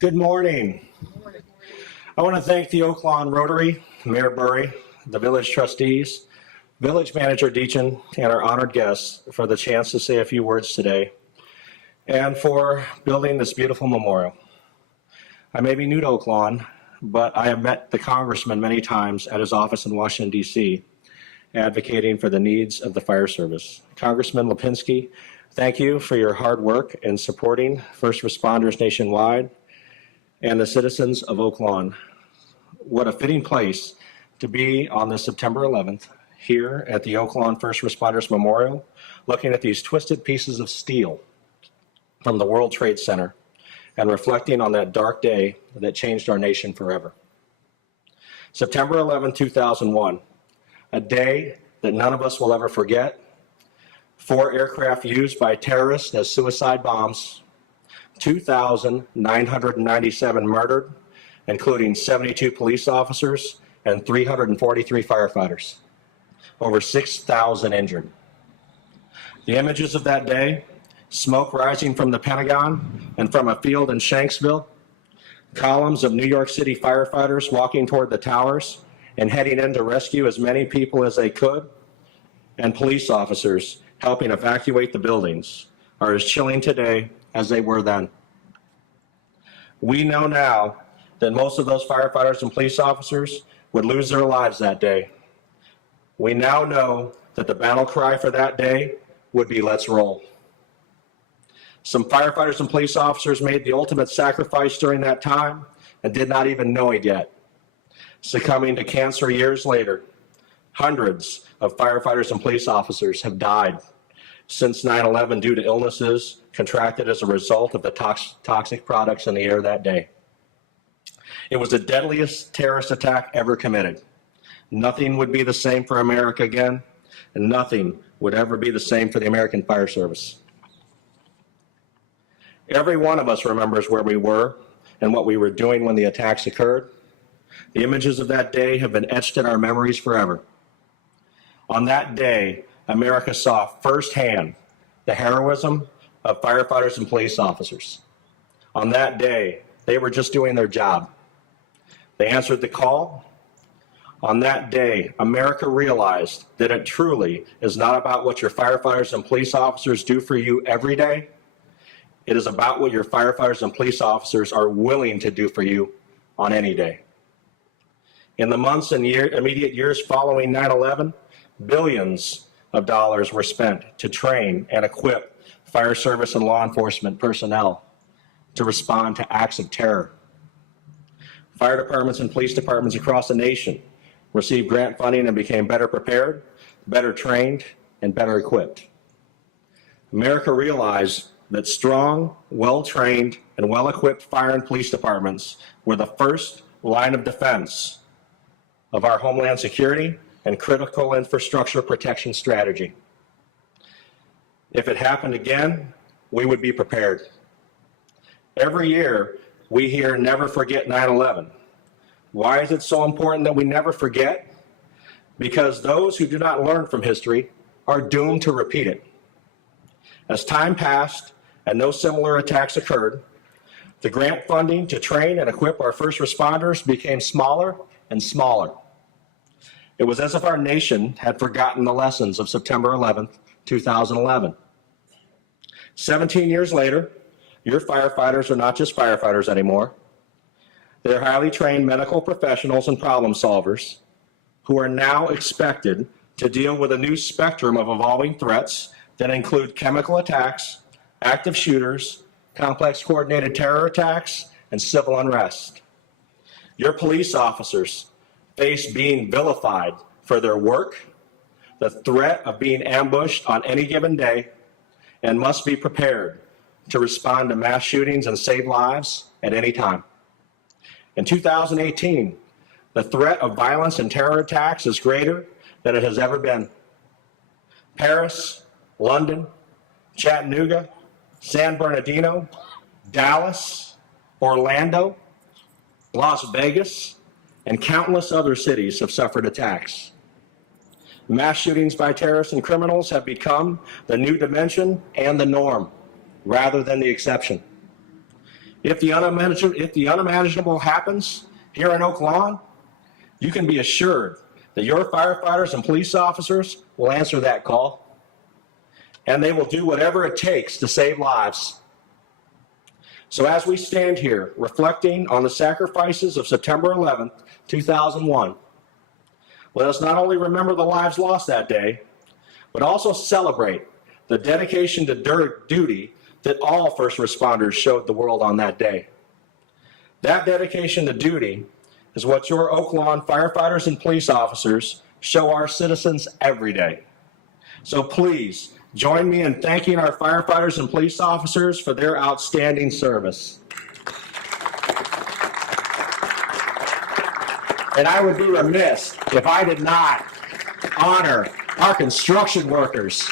Good morning. I want to thank the Oak Lawn Rotary, Mayor Burry, the village trustees, village manager Deachin, and our honored guests for the chance to say a few words today and for building this beautiful memorial. I may be new to Oak Lawn, but I have met the congressman many times at his office in Washington, D.C., advocating for the needs of the fire service. Congressman Lipinski, thank you for your hard work in supporting first responders nationwide and the citizens of Oak Lawn. What a fitting place to be on this September 11th here at the Oak Lawn First Responders Memorial, looking at these twisted pieces of steel from the World Trade Center and reflecting on that dark day that changed our nation forever. September 11, 2001, a day that none of us will ever forget. 4 aircraft used by terrorists as suicide bombs, 2,997 murdered, including 72 police officers and 343 firefighters. Over 6,000 injured. The images of that day, smoke rising from the Pentagon and from a field in Shanksville, columns of New York City firefighters walking toward the towers and heading in to rescue as many people as they could, and police officers helping evacuate the buildings, are as chilling today as they were then. We know now that most of those firefighters and police officers would lose their lives that day. We now know that the battle cry for that day would be "Let's roll." Some firefighters and police officers made the ultimate sacrifice during that time and did not even know it yet, succumbing to cancer years later. Hundreds of firefighters and police officers have died since 9/11 due to illnesses contracted as a result of the toxic products in the air that day. It was the deadliest terrorist attack ever committed. Nothing would be the same for America again, and nothing would ever be the same for the American Fire Service. Every one of us remembers where we were and what we were doing when the attacks occurred. The images of that day have been etched in our memories forever. On that day, America saw firsthand the heroism of firefighters and police officers. On that day, they were just doing their job. They answered the call. On that day, America realized that it truly is not about what your firefighters and police officers do for you every day. It is about what your firefighters and police officers are willing to do for you on any day. In the months and immediate years following 9/11, billions of dollars were spent to train and equip fire service and law enforcement personnel to respond to acts of terror. Fire departments and police departments across the nation received grant funding and became better prepared, better trained, and better equipped. America realized that strong, well-trained, and well-equipped fire and police departments were the first line of defense of our homeland security and critical infrastructure protection strategy. If it happened again, we would be prepared. Every year, we hear "never forget 9/11. Why is it so important that we never forget? Because those who do not learn from history are doomed to repeat it. As time passed and no similar attacks occurred, the grant funding to train and equip our first responders became smaller and smaller. It was as if our nation had forgotten the lessons of September 11th, 2011. 17 years later, your firefighters are not just firefighters anymore. They're highly trained medical professionals and problem solvers who are now expected to deal with a new spectrum of evolving threats that include chemical attacks, active shooters, complex coordinated terror attacks, and civil unrest. Your police officers face being vilified for their work, the threat of being ambushed on any given day, and must be prepared to respond to mass shootings and save lives at any time. In 2018, the threat of violence and terror attacks is greater than it has ever been. Paris, London, Chattanooga, San Bernardino, Dallas, Orlando, Las Vegas, and countless other cities have suffered attacks. Mass shootings by terrorists and criminals have become the new dimension and the norm, rather than the exception. If the unimaginable happens here in Oak Lawn, you can be assured that your firefighters and police officers will answer that call, and they will do whatever it takes to save lives. So as we stand here reflecting on the sacrifices of September 11th, 2001, let us not only remember the lives lost that day, but also celebrate the dedication to duty that all first responders showed the world on that day. That dedication to duty is what your Oak Lawn firefighters and police officers show our citizens every day. So please, join me in thanking our firefighters and police officers for their outstanding service. And I would be remiss if I did not honor our construction workers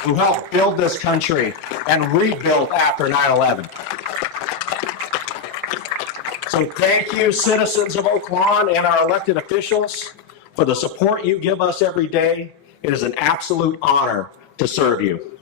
who helped build this country and rebuild after 9/11. So thank you, citizens of Oak Lawn and our elected officials, for the support you give us every day. It is an absolute honor to serve you.